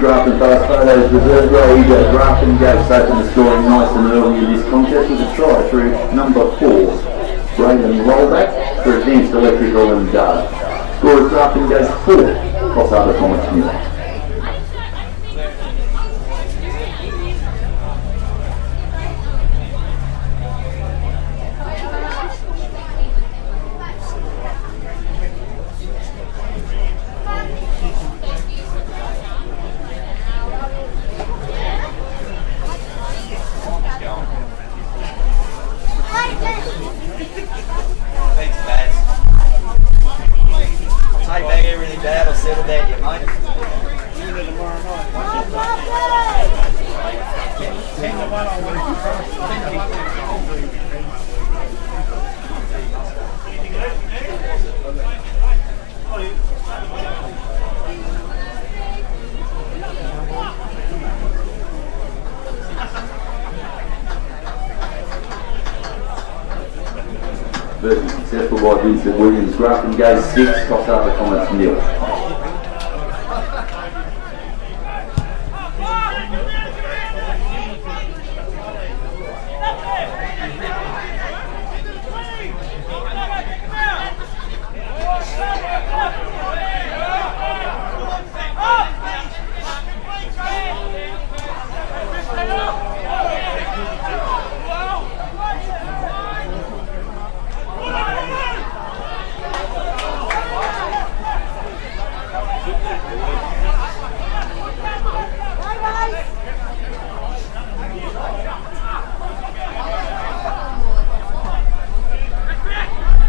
Grafton Fast Photos reserve grade. Grafton gates open the scoring nice and early in this contest with a try through number 4, Braden Rollback for Advanced Electrical and Data. Score of Grafton goes 4, Coffs Harbour Comets 0. Thanks, Baz. Take back everything bad, I'll settle down you, mate. Very successful by Vincent Williams. Grafton goes 6, Coffs Harbour Comets 0.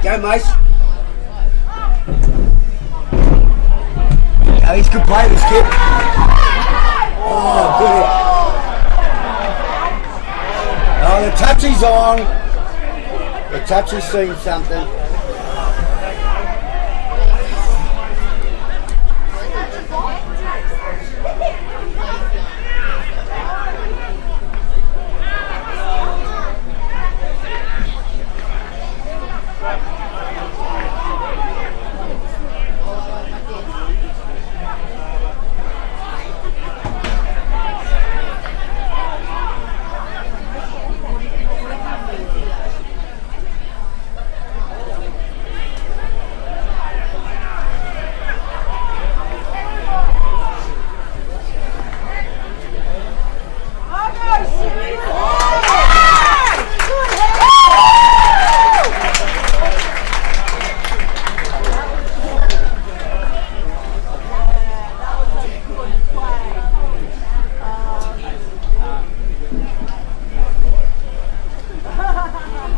Go, Mace. Oh, he's good play, this kid. Oh, good hit. Oh, the touchy's on. The touchy's seen something.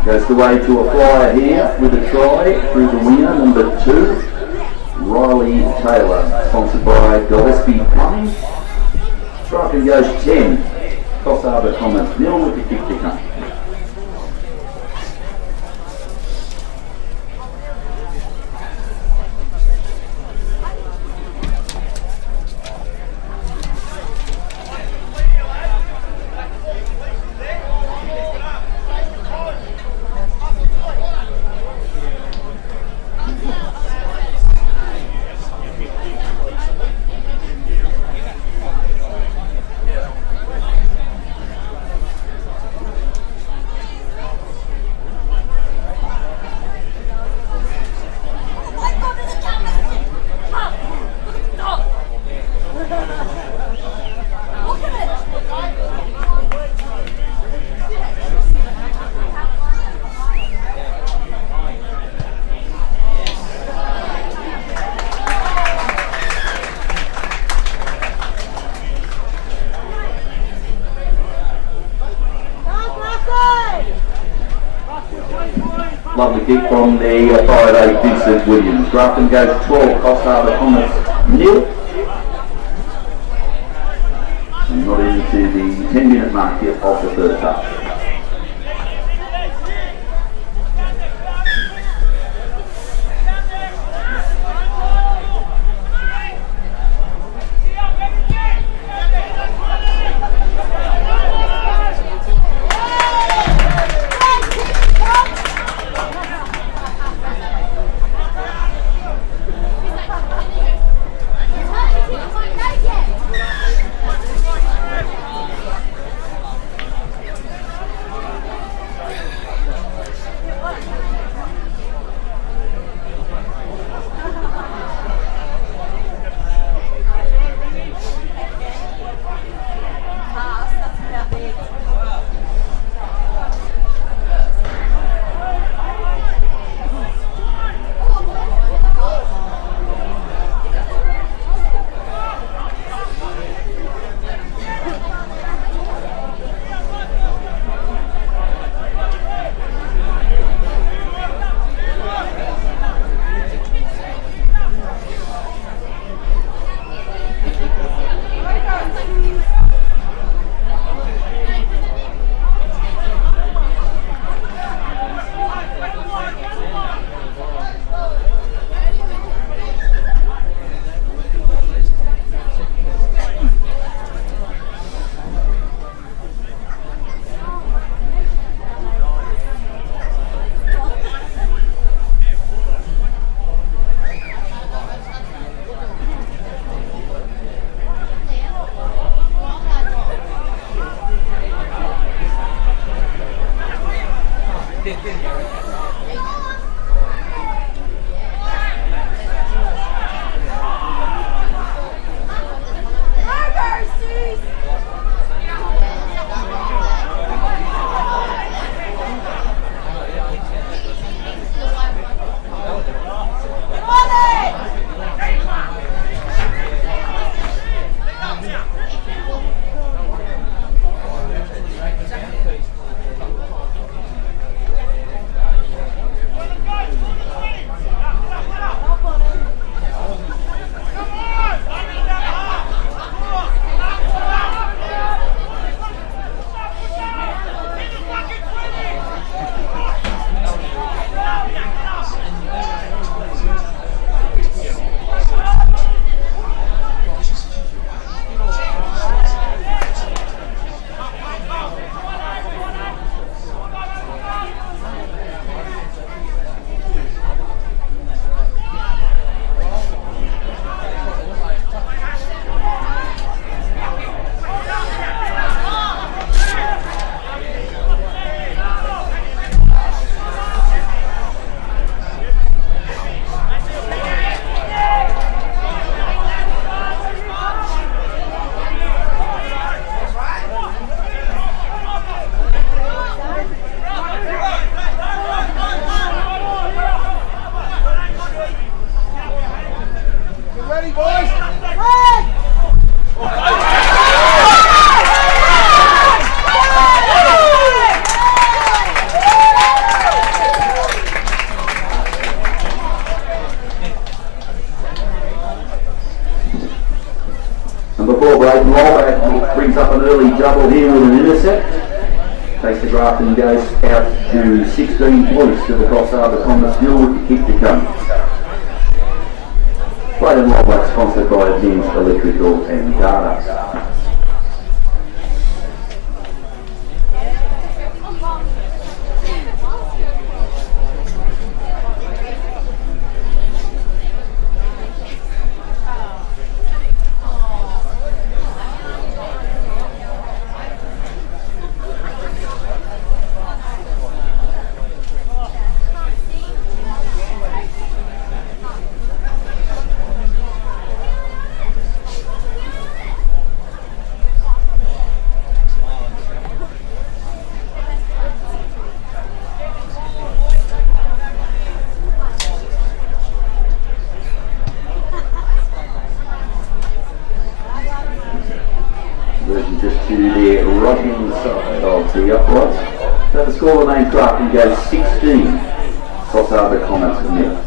Goes the way to a flyer here with a try through the winner, number 2, Riley Taylor, sponsored by Gillespie Plumbing. Grafton goes 10, Coffs Harbour Comets 0 with the kick to come. Lovely kick from the 5'8" Vincent Williams. Grafton goes 12, Coffs Harbour Comets 0. And not into the 10-minute mark yet of the first half. before break. Rollback brings up an early double here with an intercept. Takes the Grafton and goes out to 16 points to the Coffs Harbour Comets nil with the kick to come. Played and rollback sponsored by Advanced Electrical and Data. Just to the right-hand side of the uprights. So the score remains Grafton goes 16. Coffs Harbour Comets nil.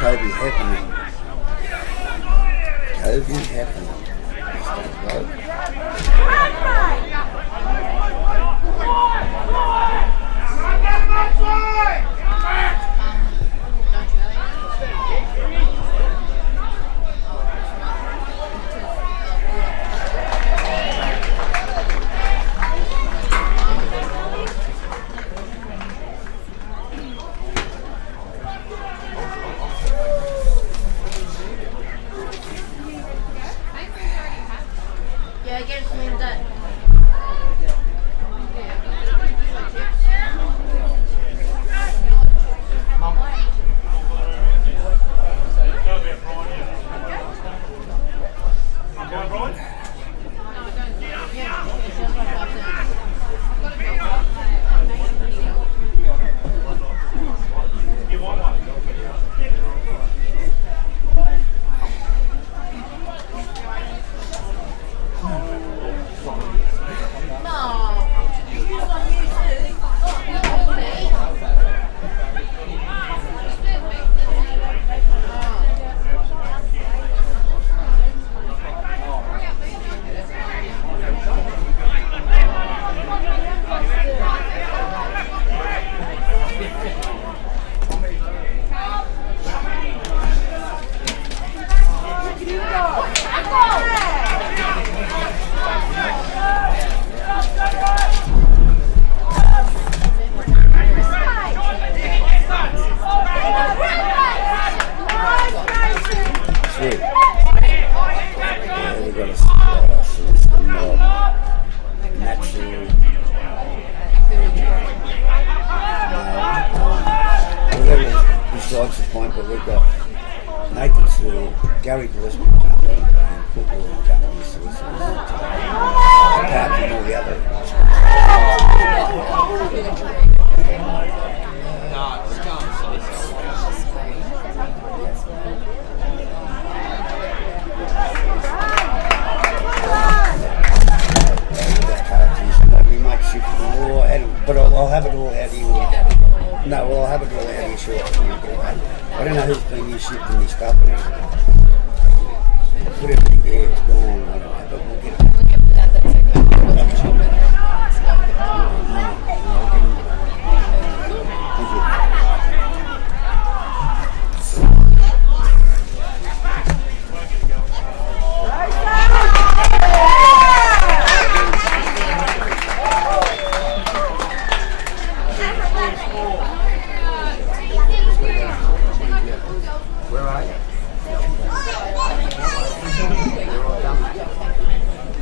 Kobe happening. Kobe happening. we've got Nathan Sewell, Gary Gillespie company, and football company solicitors. Apart from all the other but I'll have it all out here. No, well, I'll have it all out here shortly. I don't know who's been shifting this stuff. Put everything there, it's gone. I don't know, but we'll get it.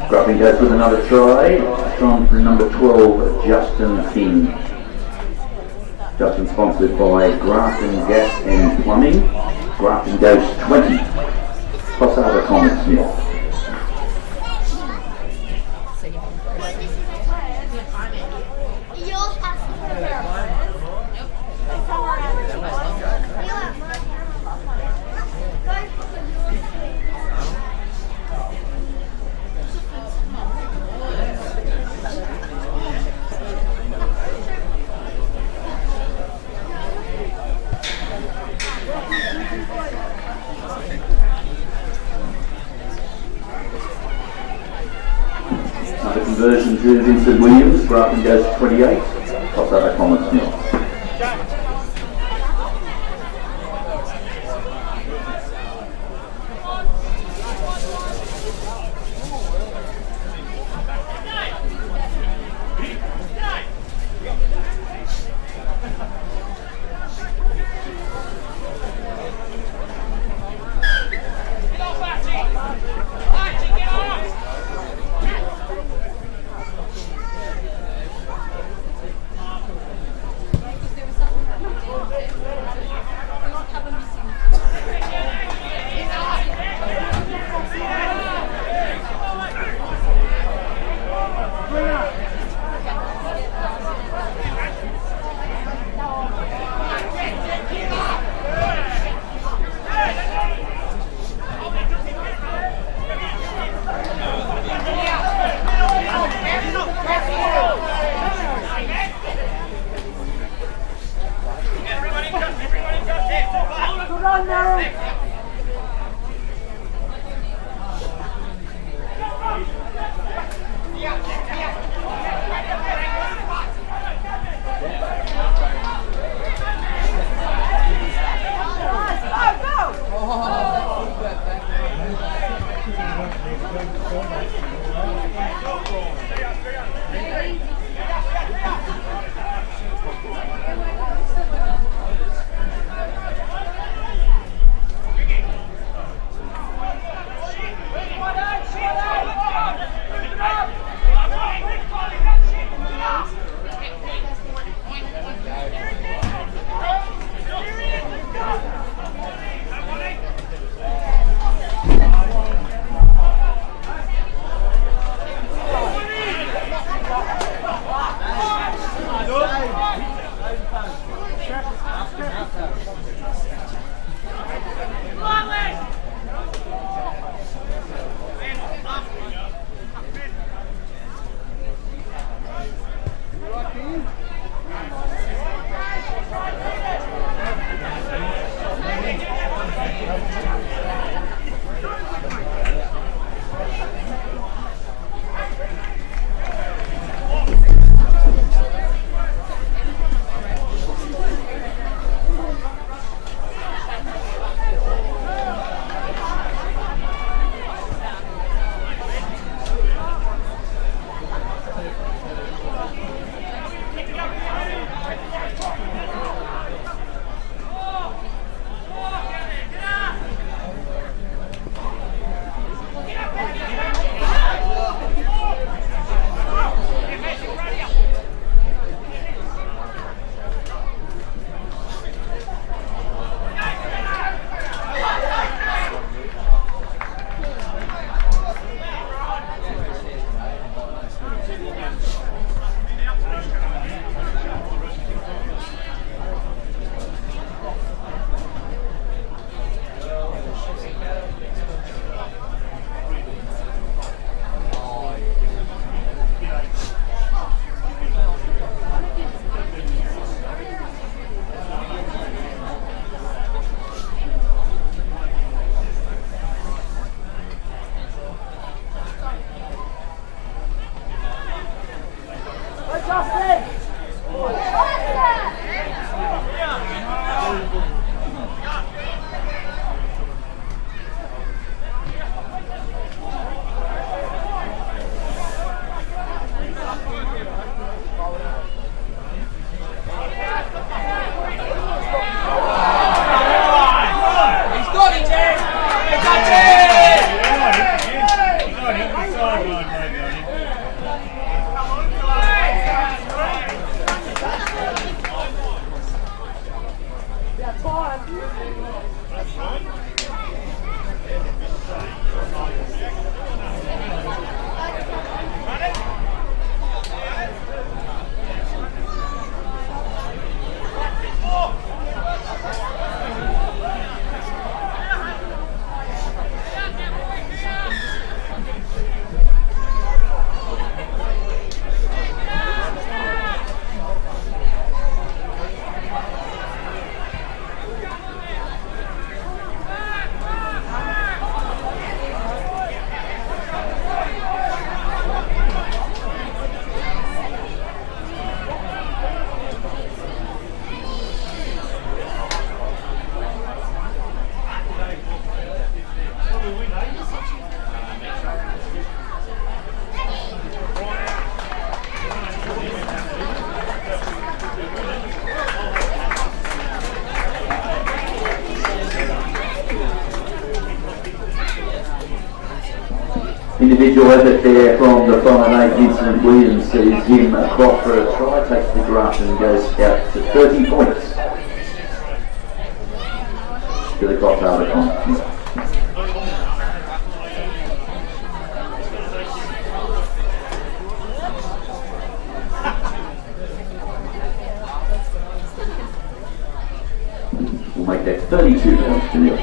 Grafton goes with another try from number 12, Justin King. Justin sponsored by Grafton Gas and Plumbing. Grafton goes 20. Coffs Harbour Comets Smith. Another conversion to Vincent Williams. Grafton goes 28. Coffs Harbour Comets Smith. Individual effort there from the 5'8", Vincent Williams sees him across for a try, takes the Grafton and goes out to 30 points to the Coffs Harbour Comets. We'll make that 32 points to nil.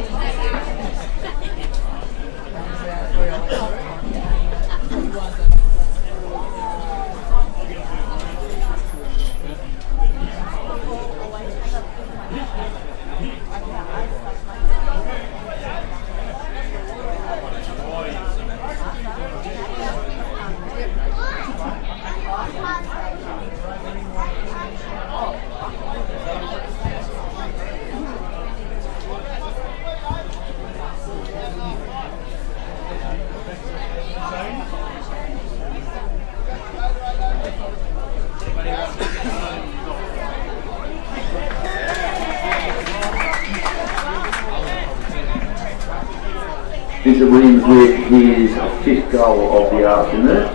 Vincent Williams with his 5th goal of the afternoon.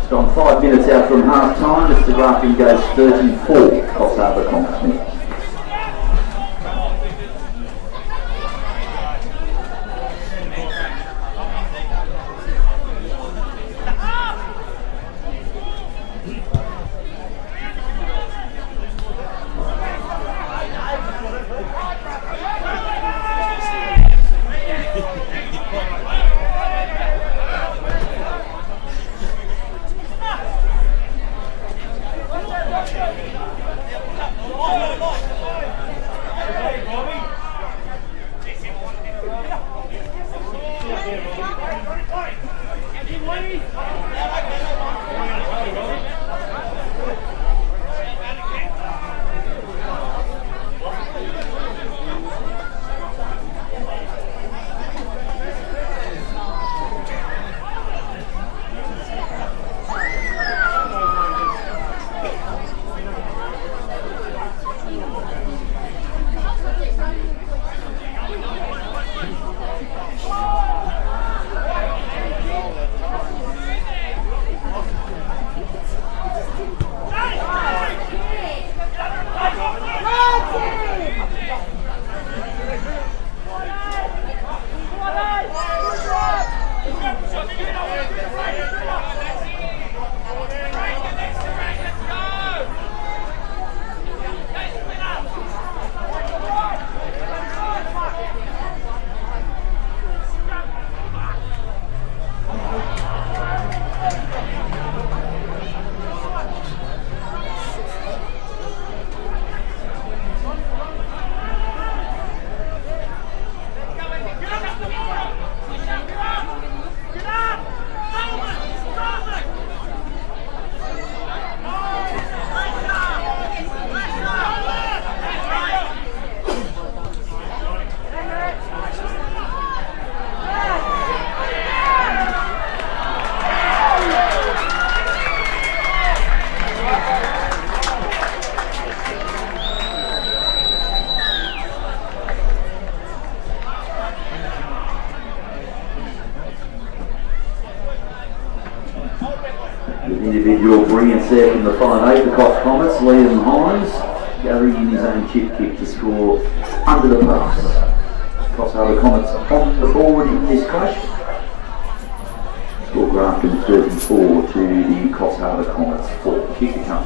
Just on 5 minutes out from half time, Mr. Grafton goes 34, Coffs Harbour Comets. Individual brilliance there from the 5'8", the Coffs Comets, Liam Hines, gathering in his own chip kick to score under the post. Coffs Harbour Comets on the board in this clash. Score Grafton 34 to the Coffs Harbour Comets 4. Kick to come.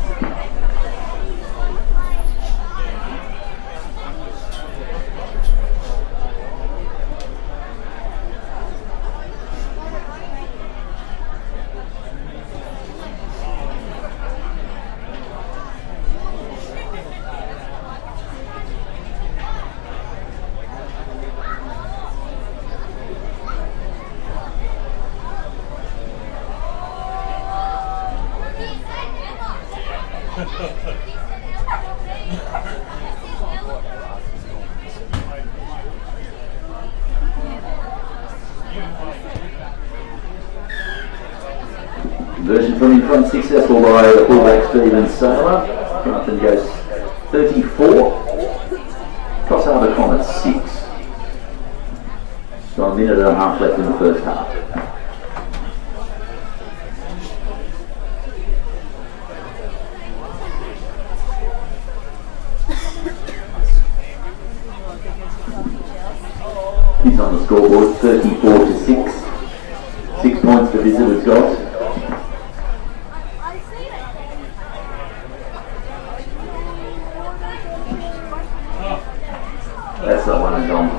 Conversion from in front successful by the fullback Stephen Saylor. Grafton goes 34. Coffs Harbour Comets 6. So a minute and a half left in the first half. Kids on the scoreboard, 34 to 6. 6 points the visitors got. That's the one and gone.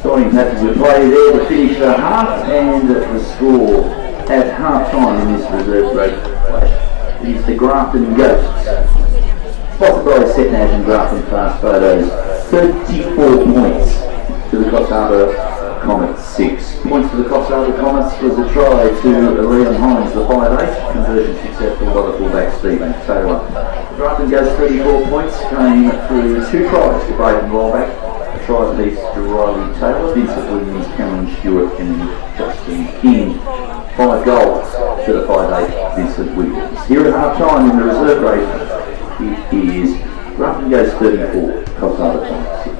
Starting passage of play there to finish the half, and the score at half time in this reserve grade play is the Grafton Ghosts. Sponsored by Setnav and Grafton Fast Photos. 34 points to the Coffs Harbour Comets 6. Points for the Coffs Harbour Comets was a try to Liam Hines, the 5'8", conversion successful by the fullback Stephen Taylor. Grafton Ghosts 34 points came through 2 tries to Braden Rollback. Try piece to Riley Taylor, Vincent Williams, Cameron Stewart and Justin King. 5 goals to the 5'8", Vincent Williams. Here at half time in the reserve grade, it is Grafton Ghosts 34, Coffs Harbour Comets 6.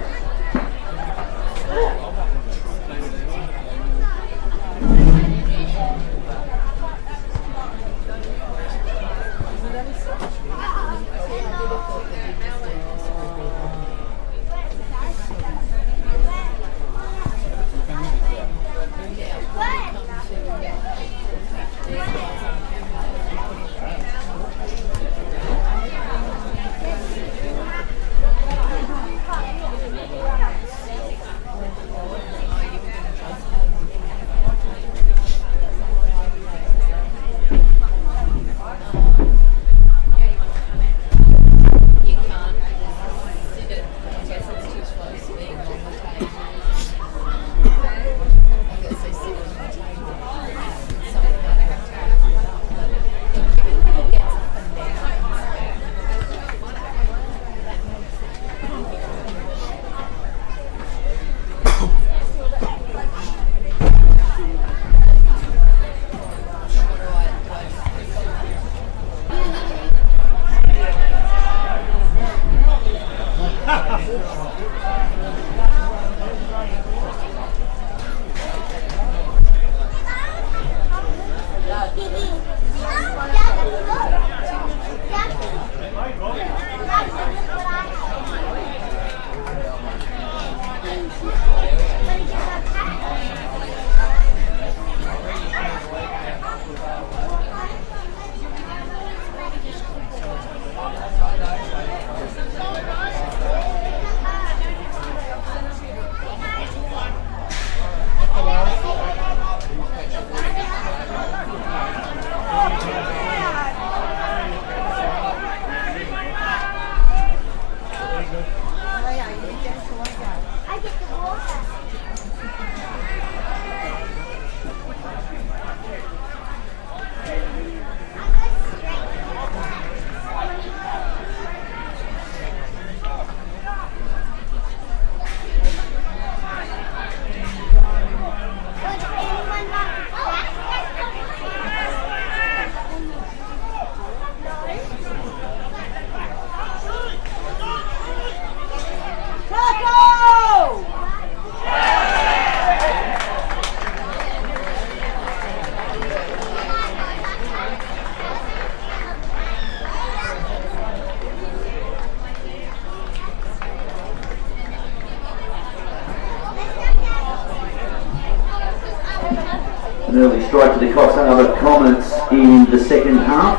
An early strike to the Coffs Harbour Comets in the second half.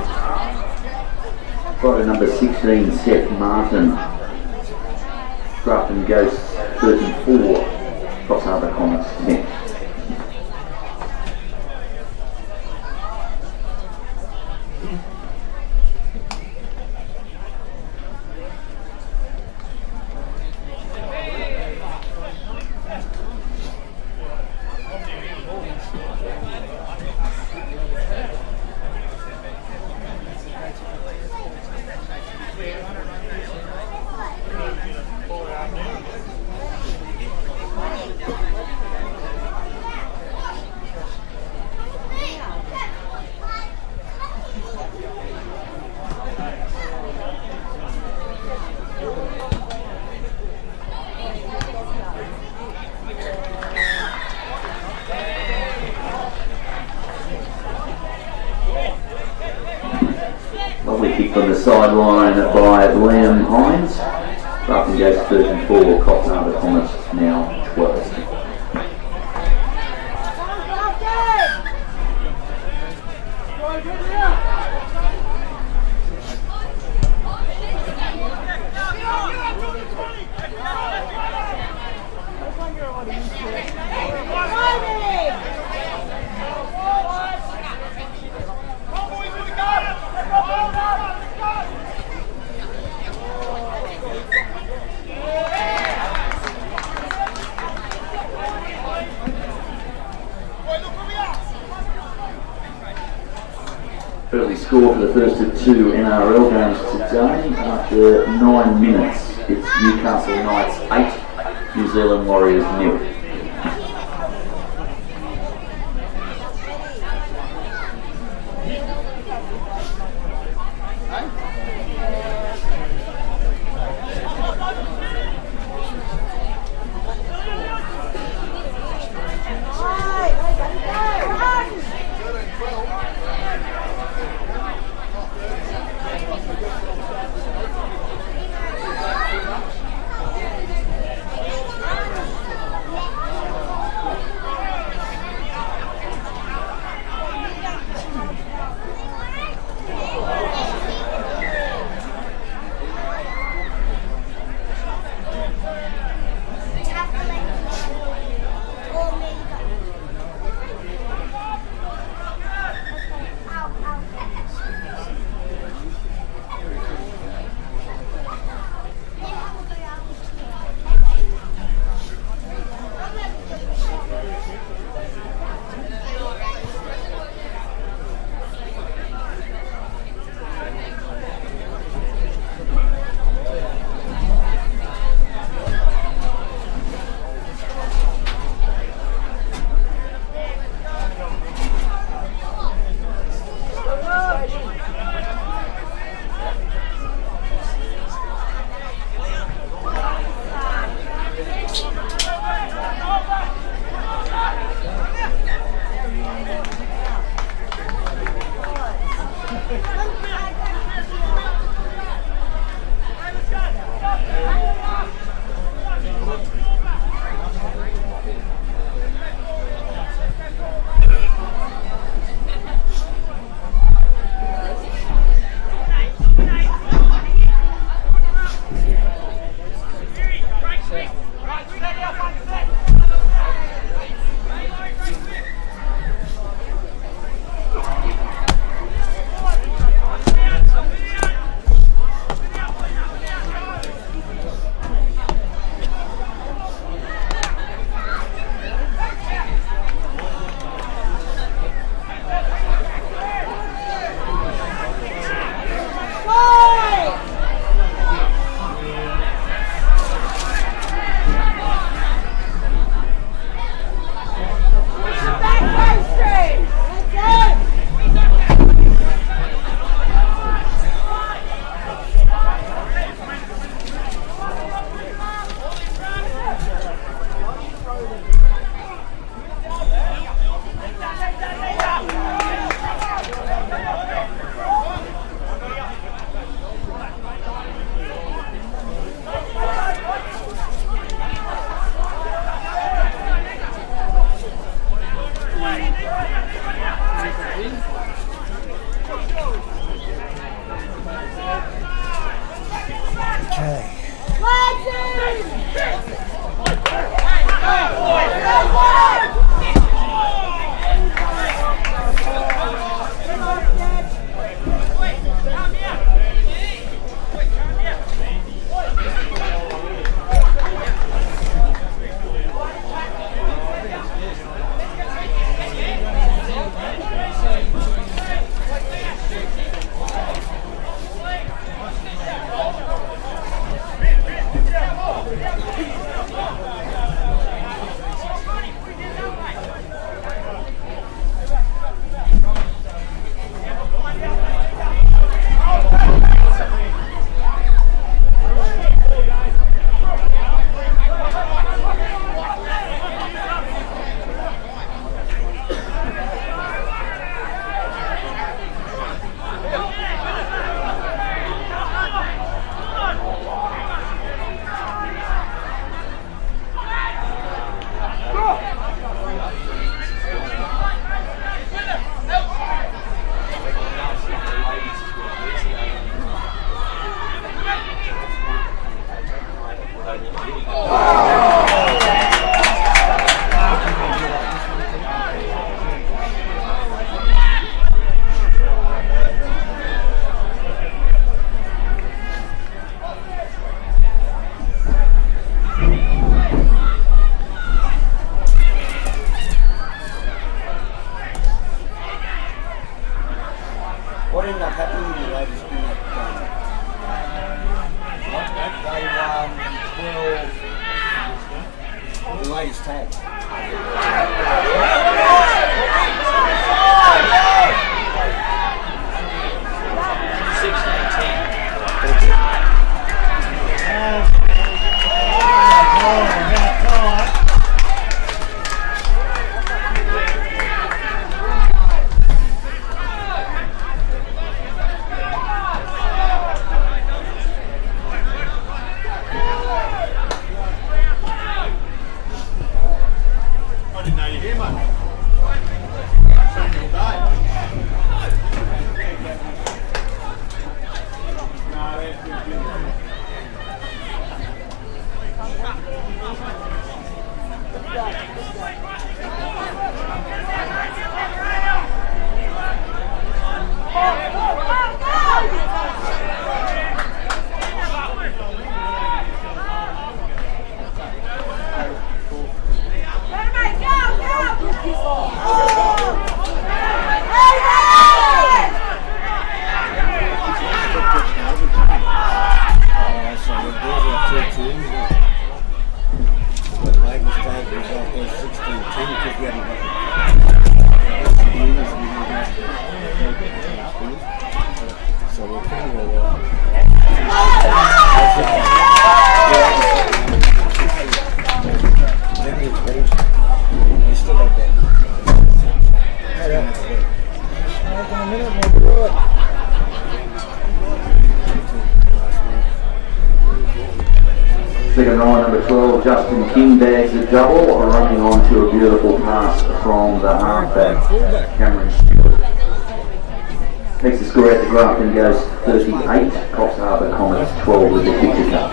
Rider number 16, Seth Martin. Grafton goes 34. Coffs Harbour Comets 10. Lovely kick from the sideline by Liam Hines. Grafton goes 34, Coffs Harbour Comets now 12. Early score for the first of two NRL games today. After 9 minutes, it's Newcastle Knights 8, New Zealand Warriors 0. Okay. What ended up happening with the ladies in that game? The ladies tag. Second row number 12, Justin King bags a double, running on to a beautiful pass from the halfback, Cameron Stewart. Makes the score out to Grafton goes 38, Coffs Harbour Comets 12 with the picture cup.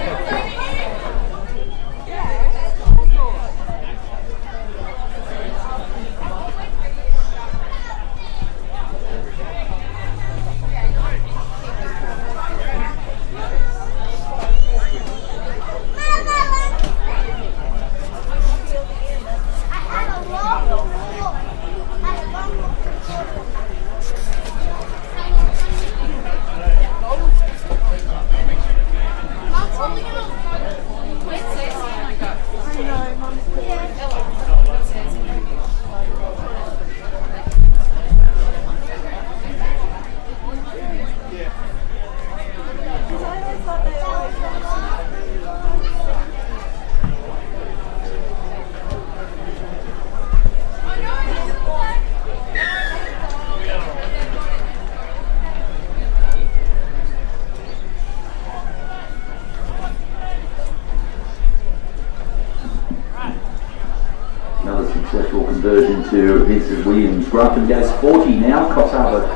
Successful conversion to Vincent Williams. Grafton goes 40 now. Coffs Harbour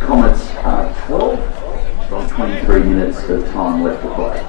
Comets 12. From 23 minutes of time left to play.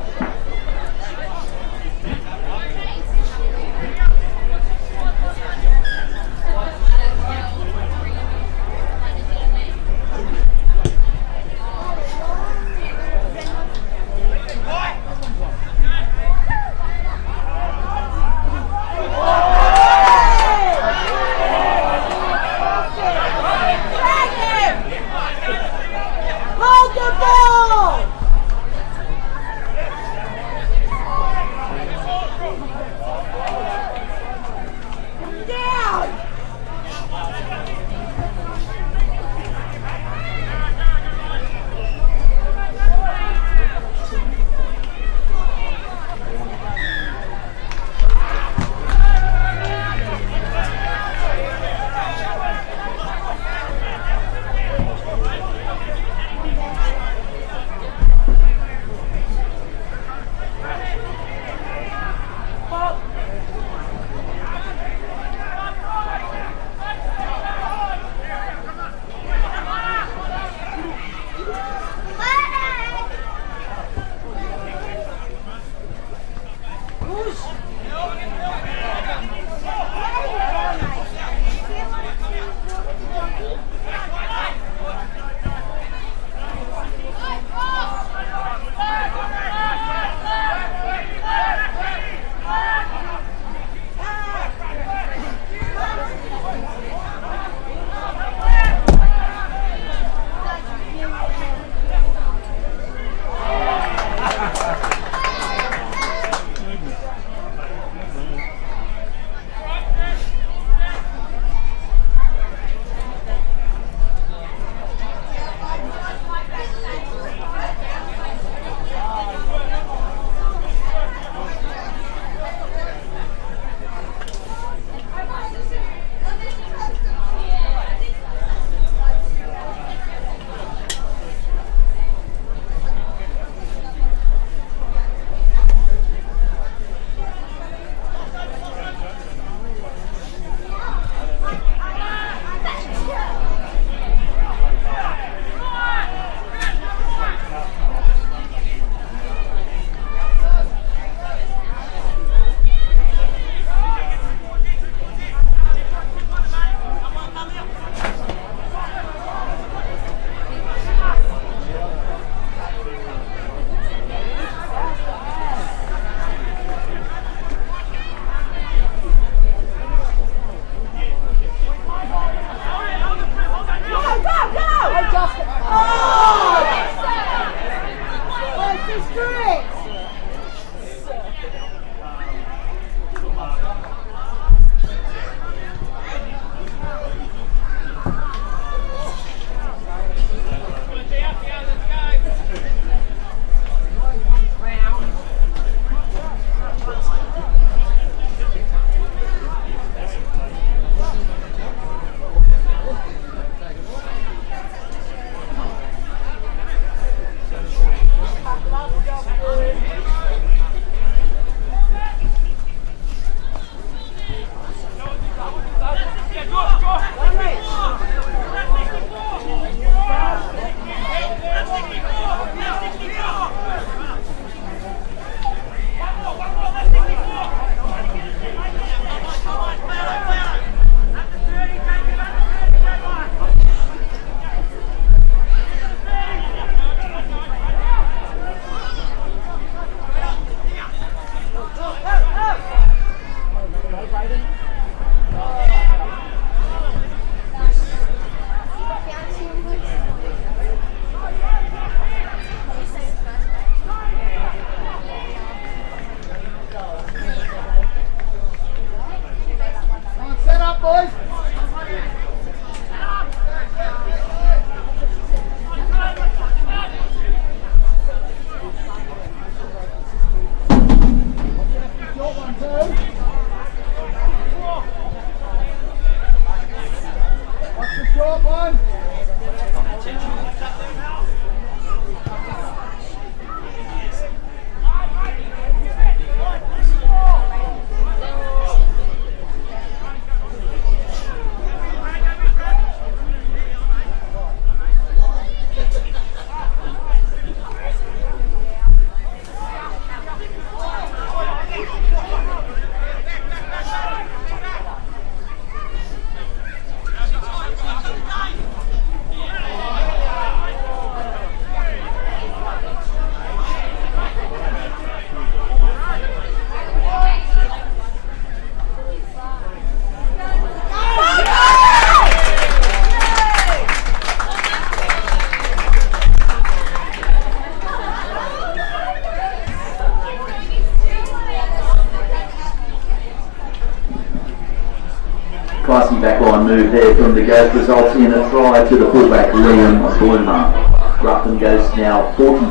Classy backline move there from the Ghost results in a try to the fullback Liam Bloomer. Grafton Ghost now 44,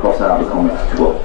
Coffs Harbour Comets 12.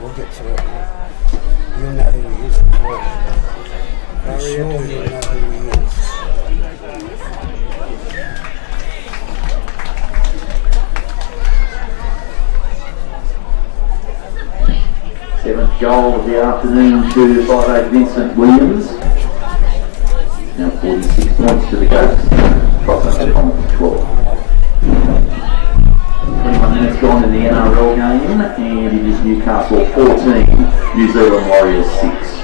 We'll get to it. You'll know who he is. I'm sure you'll know who he is. Seventh goal of the afternoon to 5'8" Vincent Williams. Now 46 points to the Ghosts. Coffs Harbour Comets 12. 21 minutes gone in the NRL game, and it is Newcastle 14, New Zealand Warriors 6.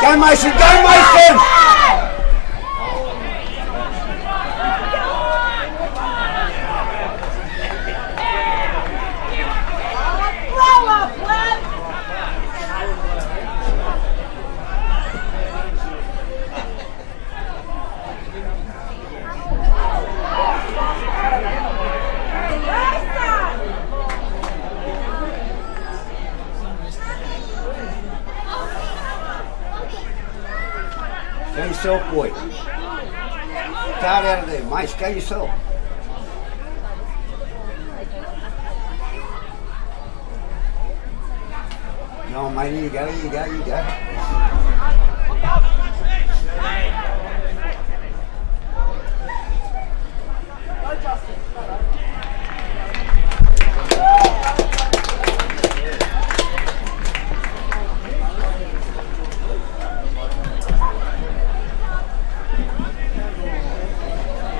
Go Mason! Go Mason! yourself, boy. Start out of there, mate. Go yourself. No, mate, here you go, here you go, here you go.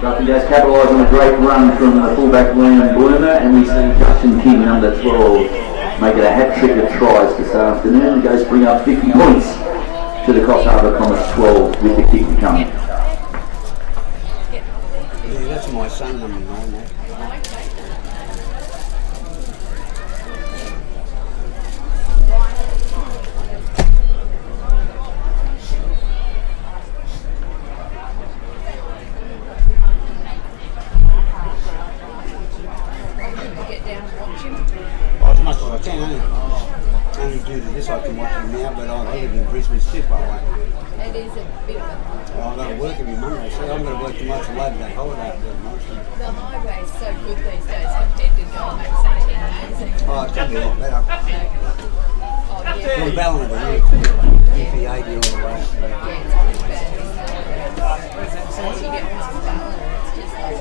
Grafton does capitalise on a great run from the fullback Liam Bloomer, and we see Justin King, number 12, make it a hat-trick of tries this afternoon. The goes bring up 50 points to the Coffs Harbour Comets 12 with the kick to come. Yeah, that's my son, number 9, mate. As much as I can, only due to this I can watch him now, but I live in Brisbane still, by the way. It is a bit of a... I've got to work every Monday, so I'm going to work too much and Labor Day holiday. The highway is so good these days compared to going back, say, 10 years ago. Oh, it could be a lot better. Oh, yeah. From Ballina to here, UP80 all the way. Yeah, it's pretty bad. Once you get past Ballina, it's just like...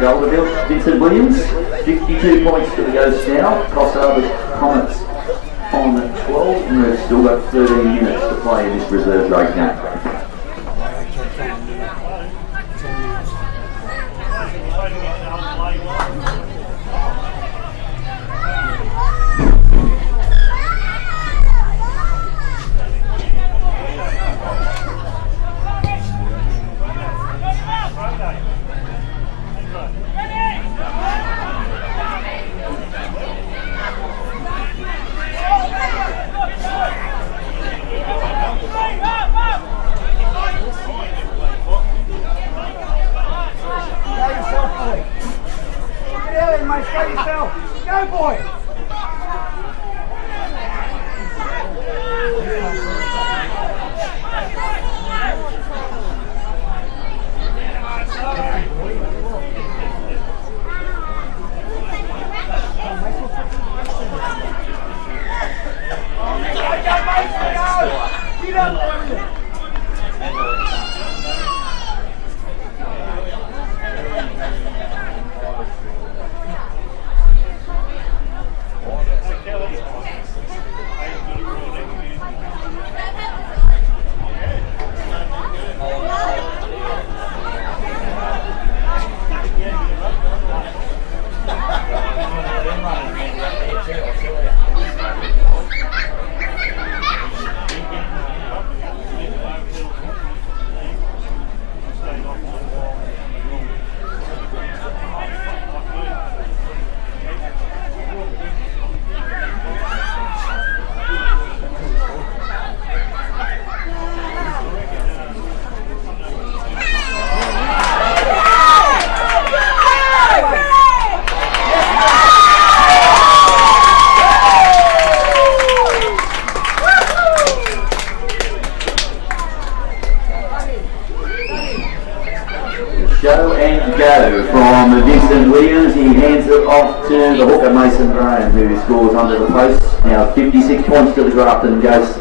Goal to Vincent Williams, 52 points to the Ghosts now. Coffs Harbour Comets on 12, and we've still got 13 minutes to play in this reserve grade game. Go, boy! Show and go from Vincent Williams. He hands it off to the hooker Mason Graham, who scores under the post. Now 56 points to the Grafton Ghosts.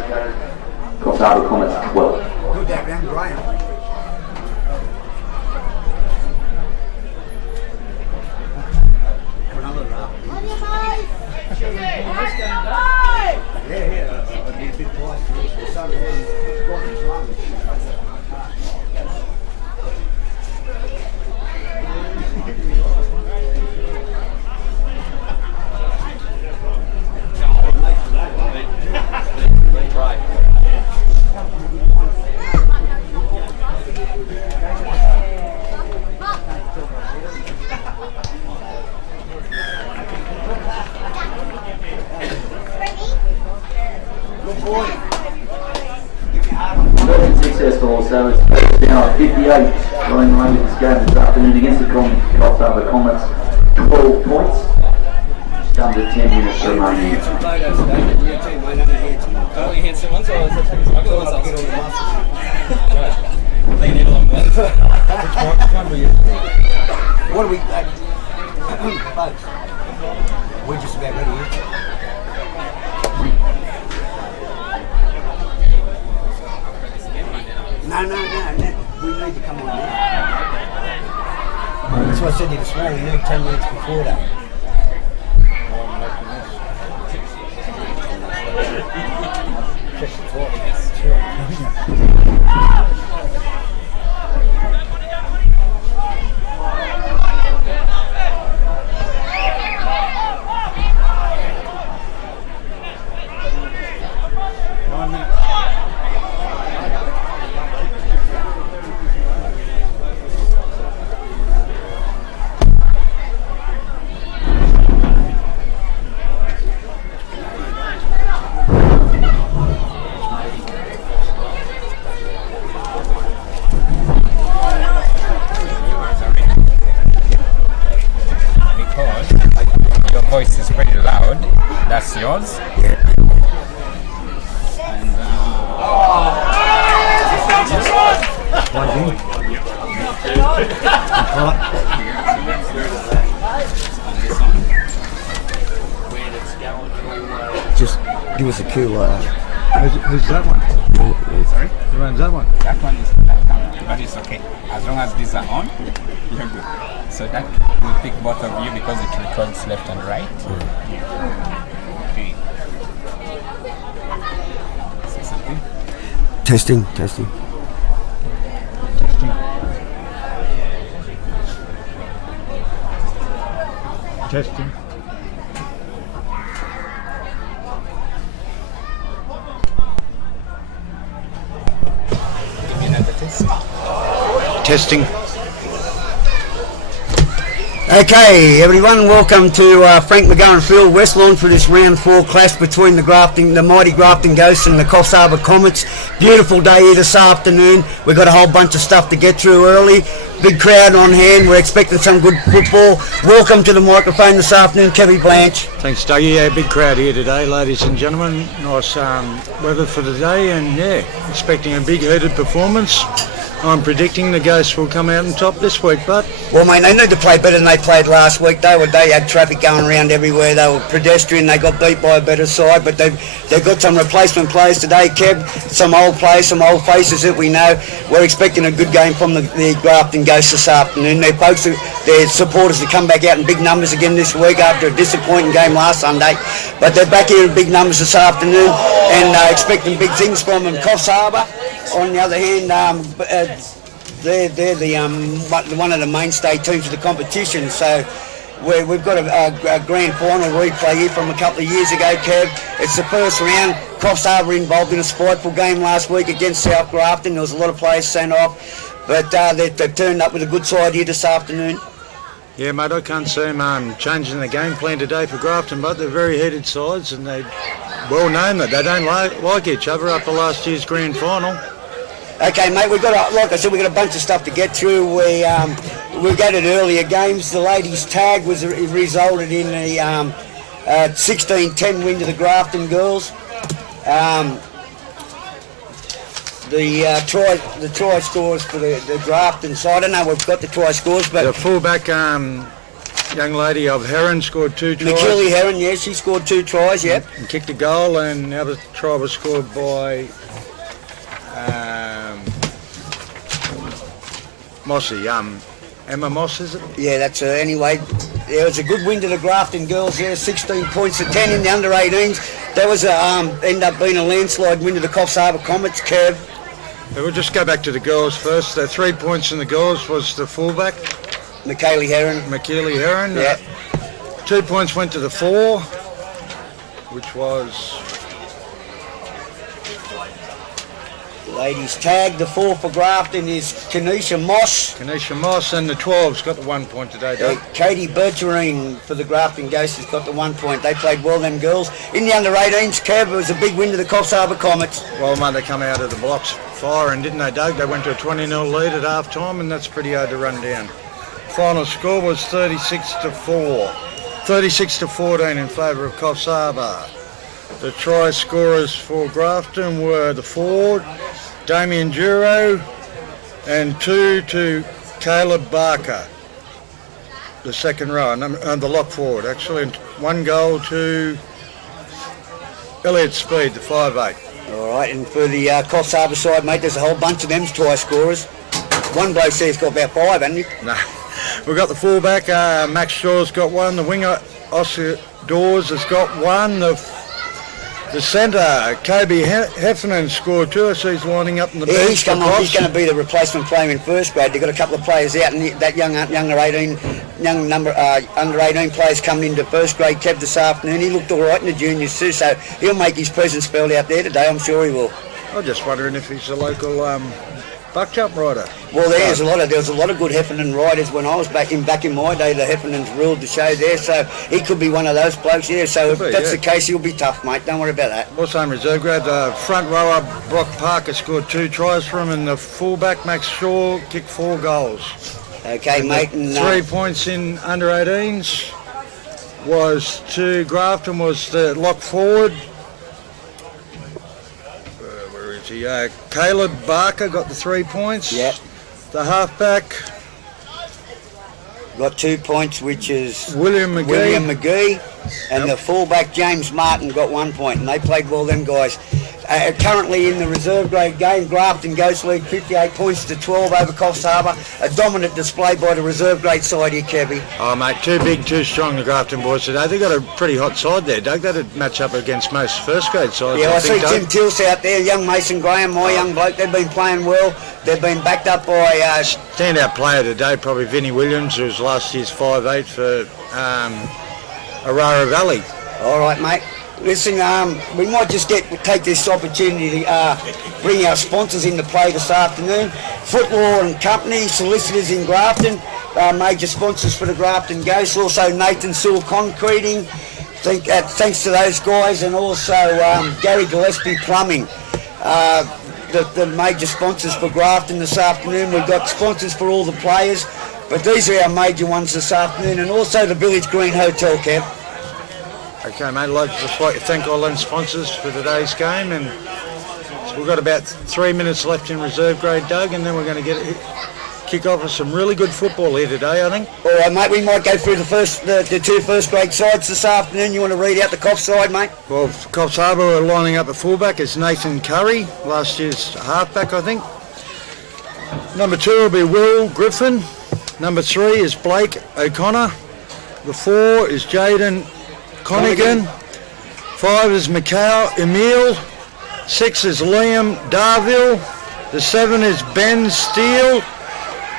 Coffs Harbour Comets 12. Good that round, Graham. Another round. Yeah, I'd be a bit twice to this. The sun is Successful, so it's now 58 Running away with this game this afternoon against the Coffs Harbour Comets. 12 points. Just under 10 minutes remaining. Only handsome ones, or is it ugly ones? What are we? Folks, we're just about ready here. No. We need to come on now. That's what I said to you this morning. We need 10 minutes before that. Voice is pretty loud. That's yours. Yeah. Just give us a cue like that. Who's that one? Sorry? Who runs that one? That one is that camera, but it's okay. As long as these are on, you're good. So that will pick both of you because it records left and right. Okay. Say something. Testing. Testing. Give me another test. Testing. Okay, everyone, welcome to Frank McGowan Field, West Lawn, for this round 4 clash between the mighty Grafton Ghosts and the Coffs Harbour Comets. Beautiful day here this afternoon. We've got a whole bunch of stuff to get through early. Big crowd on hand. We're expecting some good football. Welcome to the microphone this afternoon, Kevy Blanche. Thanks, Dougie. Yeah, big crowd here today, ladies and gentlemen. Nice weather for the day, and yeah, expecting a big heated performance. I'm predicting the Ghosts will come out on top this week, but Well, mate, they need to play better than they played last week. They had traffic going around everywhere. They were pedestrian. They got beat by a better side, but they've got some replacement players today, Kev. Some old players, some old faces that we know. We're expecting a good game from the Grafton Ghosts this afternoon. Their supporters to come back out in big numbers again this week after a disappointing game last Sunday. But they're back here in big numbers this afternoon and expecting big things from them. Coffs Harbour, on the other hand, they're the one of the mainstay teams of the competition. So we've got a grand final replay here from a couple of years ago, Kev. It's the first round. Coffs Harbour involved in a spiteful game last week against South Grafton. There was a lot of players sent off, but they've turned up with a good side here this afternoon. yeah, mate, I can't see them changing the game plan today for Grafton, but they're very heated sides, and they well known that they don't like each other after last year's grand final. Okay, mate, like I said, we've got a bunch of stuff to get through. We've got it earlier games. The ladies' tag resulted in a 16-10 win to the Grafton girls. The try scores for the Grafton side. I don't know we've got the try scores, but The fullback young lady of Heron scored 2 tries. McKilly Heron, yeah, she scored 2 tries, yep. And kicked a goal, and the other try was scored by Mossy. Emma Moss, is it? Yeah, that's her. Anyway, it was a good win to the Grafton girls there, 16 points to 10 in the under-18s. That was ended up being a landslide win to the Coffs Harbour Comets, Kev. But we'll just go back to the girls first. The 3 points in the girls was the fullback, McKaylee Heron. McKeely Heron. Yeah. 2 points went to the 4, which was Ladies tag, the 4 for Grafton is Kenesha Moss. Kenesha Moss, and the 12's got the 1 point today, Doug. Katie Bergerine for the Grafton Ghosts has got the 1 point. They played well, them girls. In the under-18s, Kev, it was a big win to the Coffs Harbour Comets. Well, mate, they come out of the blocks firing, didn't they, Doug? They went to a 20-0 lead at half-time, and that's pretty hard to run down. Final score was 36-4. 36-14 in favour of Coffs Harbour. The try scorers for Grafton were the 4, Damien Duro, and 2 to Caleb Barker, the second row, and the lock forward, actually, and 1 goal to Elliot Speed, the 5'8". All right, and for the Coffs Harbour side, mate, there's a whole bunch of them try scorers. One bloke there's got about 5, hasn't he? No. We've got the fullback, Max Shaw's got 1, the winger, Oscar Dawes has got 1, the centre, Kobe Heffernan scored 2, so he's lining up in the bench. He's going to be the replacement player in first grade. They've got a couple of players out, and that under 18 players coming into first grade, Kev, this afternoon. He looked all right in the juniors too, so he'll make his presence felt out there today. I'm sure he will. I'm just wondering if he's a local buck jump rider. Well, there was a lot of good Heffernan riders when I was back in my day. The Heffernans ruled the show there, so he could be one of those blokes. Yeah, so if that's the case, he'll be tough, mate. Don't worry about that. Also in reserve grade, the front rower Brock Parker scored 2 tries for him, and the fullback Max Shaw kicked 4 goals. Okay, and mate. 3 points in under 18s was to Grafton was the lock forward. Caleb Barker got the 3 points. Yeah. The halfback got 2 points, which is William McGee. And the fullback James Martin got 1 point, and they played well, them guys. Currently in the reserve grade game, Grafton Ghost lead 58 points to 12 over Coffs Harbour. A dominant display by the reserve grade side here, Kevy. Oh, mate, too big, too strong, the Grafton boys today. They've got a pretty hot side there, Doug. That'd match up against most first grade sides. Yeah, I see Tim Tilse out there, young Mason Graham, my young bloke. They've been playing well. They've been backed up by... Standout player today, probably Vinnie Williams, who was last year's 5'8" for Aurora Valley. All right, mate. Listen, we might just take this opportunity to bring our sponsors into play this afternoon. Footlaw and Company, solicitors in Grafton, major sponsors for the Grafton Ghosts. Also Nathan Sewell Concreting, thanks to those guys, and also Gary Gillespie Plumbing. The major sponsors for Grafton this afternoon. We've got sponsors for all the players, but these are our major ones this afternoon, and also the Village Green Hotel, Kev. Okay, mate, I'd just like to thank all them sponsors for today's game, and so we've got about 3 minutes left in reserve grade, Doug, and then we're going to kick off with some really good football here today, I think. All right, mate, we might go through the 2 first grade sides this afternoon. You want to read out the Coffs side, mate? Well, Coffs Harbour are lining up at fullback. It's Nathan Curry, last year's halfback, I think. Number 2 will be Will Griffin. Number 3 is Blake O'Connor. The 4 is Jaden Connigan. 5 is Mikhail Emil. 6 is Liam Darville. The 7 is Ben Steele.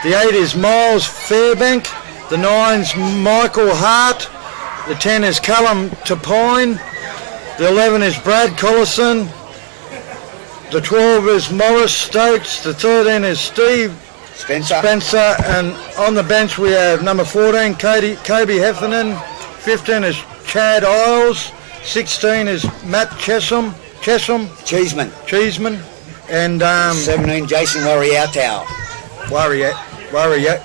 The 8 is Miles Fairbank. The 9's Michael Hart. The 10 is Callum Tapine. The 11 is Brad Collison. The 12 is Morris Stokes. The 13 is Steve Spencer. And on the bench we have number 14, Kobe Heffernan. 15 is Chad Isles. 16 is Matt Cheesman. And 17, Jason Warriatau.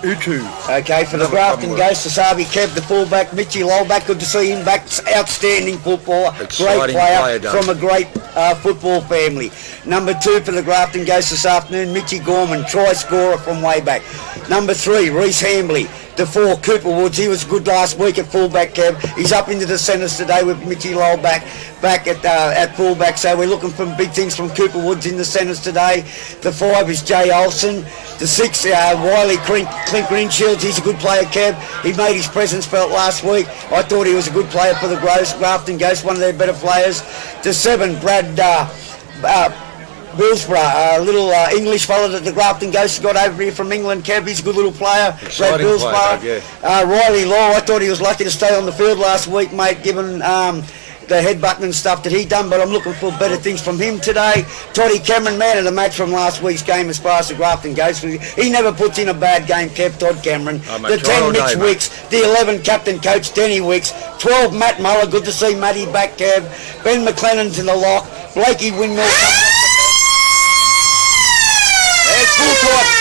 Utu. Okay, for the Grafton Ghosts, Sasabi Kev, the fullback, Mitchie Lolback, good to see him back. Outstanding footballer, great player from a great football family. Number 2 for the Grafton Ghosts this afternoon, Mitchie Gorman, try scorer from way back. Number 3, Reece Hambley. The 4, Cooper Woods, he was good last week at fullback, Kev. He's up into the centres today with Mitchie Lolback back at fullback, so we're looking for big things from Cooper Woods in the centres today. The 5 is Jay Olsen. The 6, Wiley Clint Greenshields, he's a good player, Kev. He made his presence felt last week. I thought he was a good player for the Grafton Ghosts, one of their better players. The 7, Brad Billsborough, a little English fellow that the Grafton Ghosts got over here from England, Kev. He's a good little player. Brad Billsborough. Riley Law, I thought he was lucky to stay on the field last week, mate, given the headbutting and stuff that he done, but I'm looking for better things from him today. Toddy Cameron, man of the match from last week's game as far as the Grafton goes. He never puts in a bad game, Kev. Todd Cameron. The 10 Mitch Wicks, the 11 captain coach Denny Wicks, 12 Matt Muller, good to see Matty back, Kev. Ben McLennan's in the lock, Blakey Windmill.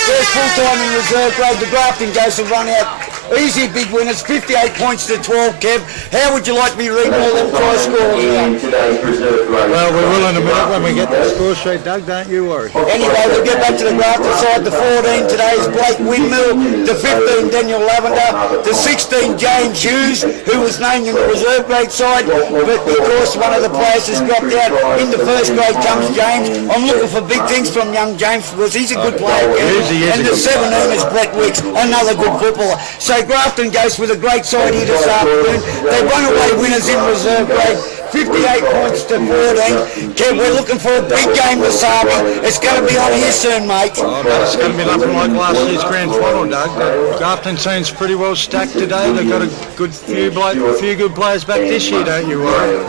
There's full time in reserve grade. The Grafton goes to run out. Easy big winners, 58 points to 12, Kev. How would you like me reading all them try scores? Well, we will in a minute when we get the score sheet, Doug, don't you worry. Anyway, we'll get back to the Grafton side. The 14 today is Blake Windmill, the 15 Daniel Lavender, the 16 James Hughes, who was named in the reserve grade side, but because one of the players has dropped out, in the first grade comes James. I'm looking for big things from young James because he's a good player. And the 17 is Brett Wicks, another good footballer. So Grafton goes with a great side here this afternoon. They run away winners in reserve grade, 58 points to 14. Kev, we're looking for a big game this afternoon. It's going to be on here soon, mate. Oh, but it's going to be nothing like last year's grand final, Doug. The Grafton team's pretty well stacked today. They've got a few good players back this year, don't you worry.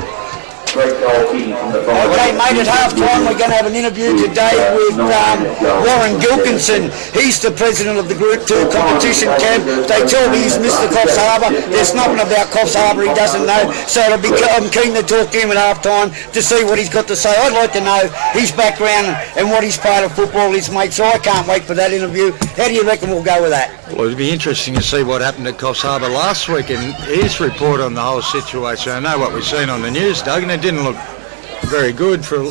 Okay, mate, at half-time we're going to have an interview today with Warren Gilkinson. He's the president of the Group 2 competition camp. They tell me he's Mr. Coffs Harbour. There's nothing about Coffs Harbour he doesn't know, so I'm keen to talk to him at half-time to see what he's got to say. I'd like to know his background and what his part of football is, mate, so I can't wait for that interview. How do you reckon we'll go with that? Well, it'd be interesting to see what happened at Coffs Harbour last week and his report on the whole situation. I know what we've seen on the news, Doug, and it didn't look very good for,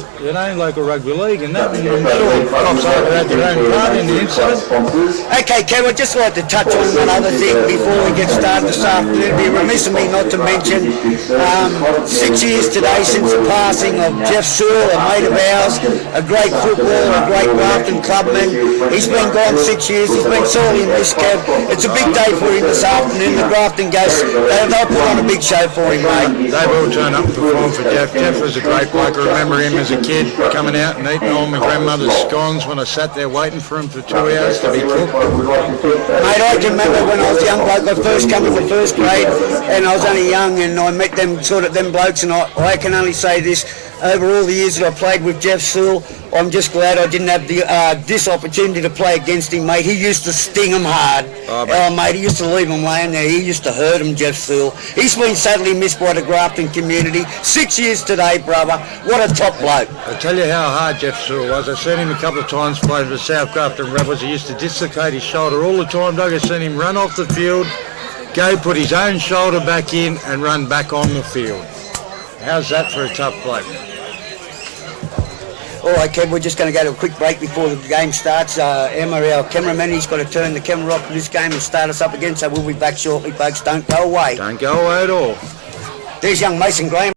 local rugby league and that. And I'm sure Coffs Harbour had their own part in the incident. Okay, Kev, I'd just like to touch on one other thing before we get started this afternoon. It'd be remiss of me not to mention 6 years today since the passing of Jeff Sewell, a mate of ours, a great footballer, a great Grafton clubman. He's been gone 6 years. He's been sorely missed, Kev. It's a big day for him this afternoon. The Grafton goes, they'll put on a big show for him, mate. They will turn up and perform for Jeff. Jeff was a great player. I can remember him as a kid coming out and eating all my grandmother's scones when I sat there waiting for him for 2 hours to be cooked. Mate, I can remember when I was a young bloke, I first came into first grade and I was only young and I met them blokes, and I can only say this, over all the years that I played with Jeff Sewell, I'm just glad I didn't have this opportunity to play against him, mate. He used to sting them hard. Mate, he used to leave them laying there. He used to hurt them, Jeff Sewell. He's been sadly missed by the Grafton community. 6 years today, brother. What a top bloke. I'll tell you how hard Jeff Sewell was. I've seen him a couple of times play for the South Grafton Rebels. He used to dislocate his shoulder all the time, Doug. I've seen him run off the field, go put his own shoulder back in and run back on the field. How's that for a tough bloke? All right, Kev, we're just going to go to a quick break before the game starts. Emma, our cameraman, he's got to turn the camera off for this game and start us up again, so we'll be back shortly, folks. Don't go away. Don't go away at all. There's young Mason Graham.